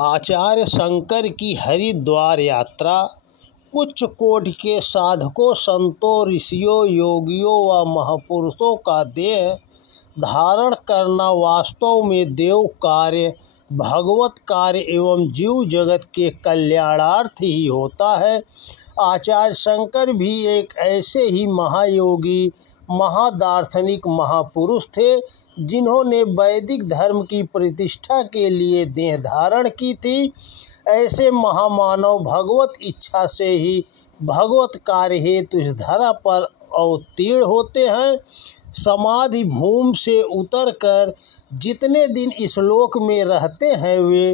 आचार्य शंकर की हरिद्वार यात्रा उच्च कोटि के साधकों, संतों, ऋषियों, योगियों व महापुरुषों का देह धारण करना वास्तव में देव कार्य, भगवत कार्य एवं जीव जगत के कल्याणार्थ ही होता है। आचार्य शंकर भी एक ऐसे ही महायोगी, महादार्शनिक महापुरुष थे जिन्होंने वैदिक धर्म की प्रतिष्ठा के लिए देह धारण की थी। ऐसे महामानव भगवत इच्छा से ही भगवत कार्य हेतु इस धरा पर अवतीर्ण होते हैं। समाधि भूमि से उतरकर जितने दिन इस लोक में रहते हैं वे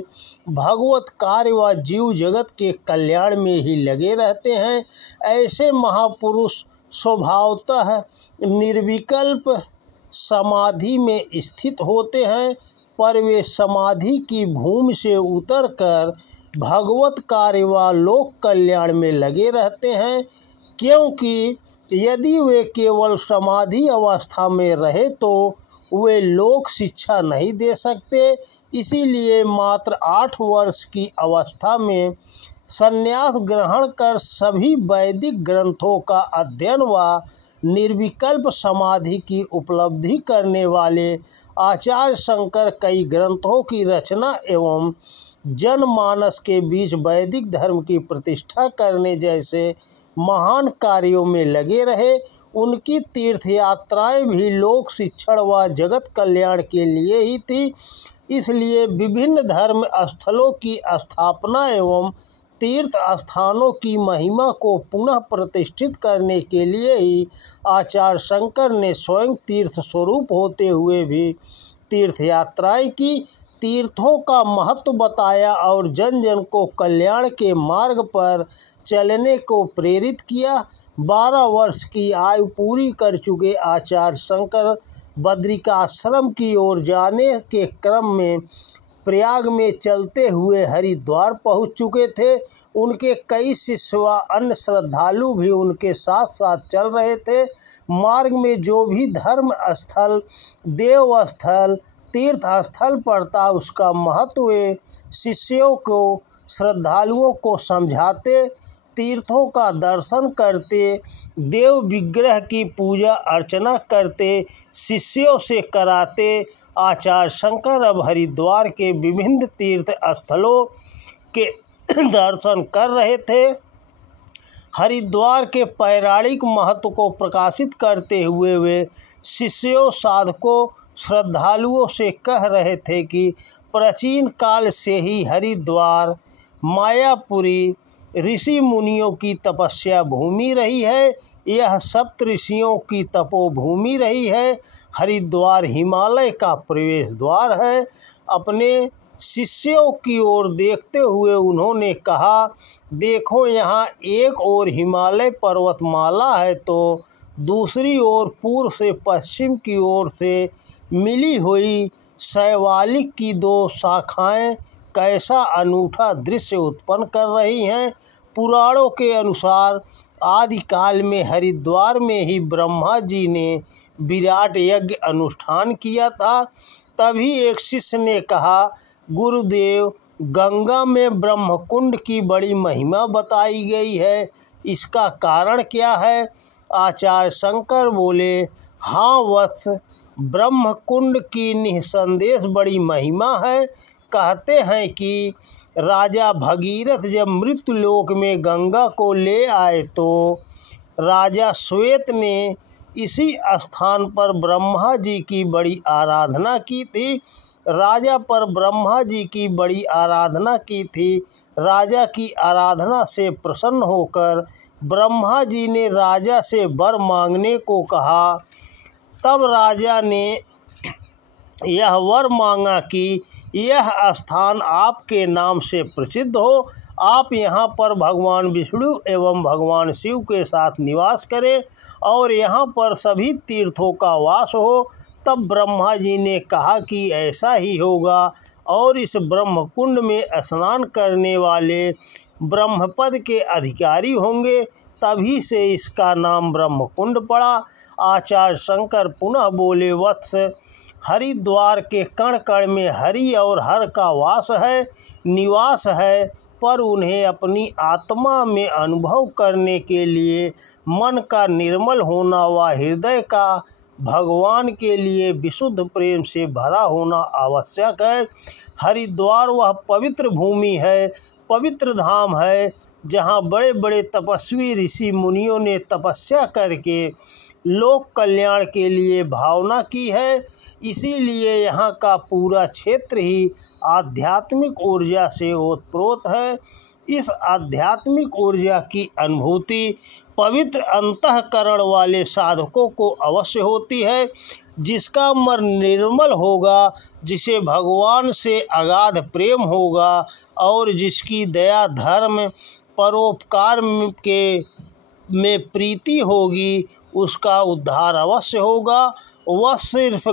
भगवत कार्य व जीव जगत के कल्याण में ही लगे रहते हैं। ऐसे महापुरुष स्वभावतः निर्विकल्प समाधि में स्थित होते हैं, पर वे समाधि की भूमि से उतरकर भगवत कार्य व लोक कल्याण में लगे रहते हैं, क्योंकि यदि वे केवल समाधि अवस्था में रहे तो वे लोक शिक्षा नहीं दे सकते। इसीलिए मात्र 8 वर्ष की अवस्था में संन्यास ग्रहण कर सभी वैदिक ग्रंथों का अध्ययन व निर्विकल्प समाधि की उपलब्धि करने वाले आचार्य शंकर कई ग्रंथों की रचना एवं जनमानस के बीच वैदिक धर्म की प्रतिष्ठा करने जैसे महान कार्यों में लगे रहे। उनकी तीर्थ यात्राएं भी लोक शिक्षण व जगत कल्याण के लिए ही थी। इसलिए विभिन्न धर्म स्थलों की स्थापना एवं तीर्थ स्थानों की महिमा को पुनः प्रतिष्ठित करने के लिए ही आचार्य शंकर ने स्वयं तीर्थ स्वरूप होते हुए भी तीर्थ यात्राएं की, तीर्थों का महत्व बताया और जन जन को कल्याण के मार्ग पर चलने को प्रेरित किया। 12 वर्ष की आयु पूरी कर चुके आचार्य शंकर बद्रिकाश्रम की ओर जाने के क्रम में प्रयाग में चलते हुए हरिद्वार पहुंच चुके थे। उनके कई शिष्य व अन्य श्रद्धालु भी उनके साथ साथ चल रहे थे। मार्ग में जो भी धर्म स्थल, देव स्थल, तीर्थ स्थल पड़ता उसका महत्व वे शिष्यों को, श्रद्धालुओं को समझाते, तीर्थों का दर्शन करते, देव विग्रह की पूजा अर्चना करते, शिष्यों से कराते। आचार्य शंकर अब हरिद्वार के विभिन्न तीर्थ स्थलों के दर्शन कर रहे थे। हरिद्वार के पौराणिक महत्व को प्रकाशित करते हुए वे शिष्यों, साधकों, श्रद्धालुओं से कह रहे थे कि प्राचीन काल से ही हरिद्वार मायापुरी ऋषि मुनियों की तपस्या भूमि रही है। यह सप्त ऋषियों की तपोभूमि रही है। हरिद्वार हिमालय का प्रवेश द्वार है। अपने शिष्यों की ओर देखते हुए उन्होंने कहा, देखो यहाँ एक ओर हिमालय पर्वतमाला है तो दूसरी ओर पूर्व से पश्चिम की ओर से मिली हुई शैवालिक की 2 शाखाएं कैसा अनूठा दृश्य उत्पन्न कर रही हैं। पुराणों के अनुसार आदिकाल में हरिद्वार में ही ब्रह्मा जी ने विराट यज्ञ अनुष्ठान किया था। तभी एक शिष्य ने कहा, गुरुदेव, गंगा में ब्रह्मकुंड की बड़ी महिमा बताई गई है, इसका कारण क्या है? आचार्य शंकर बोले, हाँ वत्स, ब्रह्मकुंड की निसंदेश बड़ी महिमा है। कहते हैं कि राजा भगीरथ जब मृत्युलोक में गंगा को ले आए तो राजा श्वेत ने इसी स्थान पर ब्रह्मा जी की बड़ी आराधना की थी। राजा पर ब्रह्मा जी की बड़ी आराधना की थी। राजा की आराधना से प्रसन्न होकर ब्रह्मा जी ने राजा से वर मांगने को कहा। तब राजा ने यह वर मांगा कि यह स्थान आपके नाम से प्रसिद्ध हो, आप यहाँ पर भगवान विष्णु एवं भगवान शिव के साथ निवास करें और यहाँ पर सभी तीर्थों का वास हो। तब ब्रह्मा जी ने कहा कि ऐसा ही होगा और इस ब्रह्मकुंड में स्नान करने वाले ब्रह्मपद के अधिकारी होंगे। तभी से इसका नाम ब्रह्मकुंड पड़ा। आचार्य शंकर पुनः बोले, वत्स, हरिद्वार के कण कण में हरि और हर का वास है, निवास है, पर उन्हें अपनी आत्मा में अनुभव करने के लिए मन का निर्मल होना व हृदय का भगवान के लिए विशुद्ध प्रेम से भरा होना आवश्यक है। हरिद्वार वह पवित्र भूमि है, पवित्र धाम है, जहाँ बड़े बड़े तपस्वी ऋषि मुनियों ने तपस्या करके लोक कल्याण के लिए भावना की है। इसीलिए यहाँ का पूरा क्षेत्र ही आध्यात्मिक ऊर्जा से ओतप्रोत है। इस आध्यात्मिक ऊर्जा की अनुभूति पवित्र अंतःकरण वाले साधकों को अवश्य होती है। जिसका मन निर्मल होगा, जिसे भगवान से अगाध प्रेम होगा और जिसकी दया, धर्म, परोपकार में प्रीति होगी, उसका उद्धार अवश्य होगा। वह सिर्फ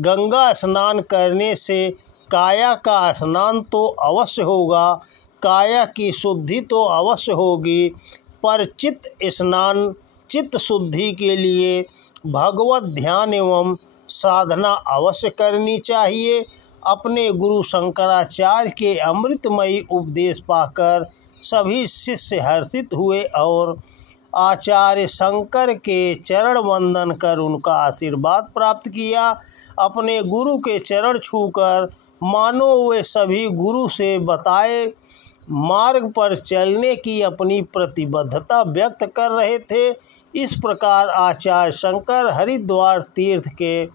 गंगा स्नान करने से काया का स्नान तो अवश्य होगा, काया की शुद्धि तो अवश्य होगी, पर चित्त शुद्धि के लिए भगवत ध्यान एवं साधना अवश्य करनी चाहिए। अपने गुरु शंकराचार्य के अमृतमयी उपदेश पाकर सभी शिष्य हर्षित हुए और आचार्य शंकर के चरण वंदन कर उनका आशीर्वाद प्राप्त किया। अपने गुरु के चरण छूकर मानो वे सभी गुरु से बताए मार्ग पर चलने की अपनी प्रतिबद्धता व्यक्त कर रहे थे। इस प्रकार आचार्य शंकर हरिद्वार तीर्थ के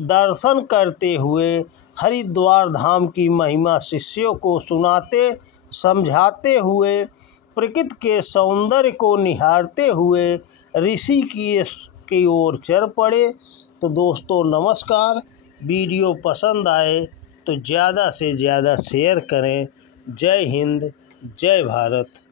दर्शन करते हुए हरिद्वार धाम की महिमा शिष्यों को सुनाते समझाते हुए, प्रकृति के सौंदर्य को निहारते हुए ऋषि की ओर चल पड़े। तो दोस्तों नमस्कार, वीडियो पसंद आए तो ज़्यादा से ज़्यादा शेयर करें। जय हिंद, जय भारत।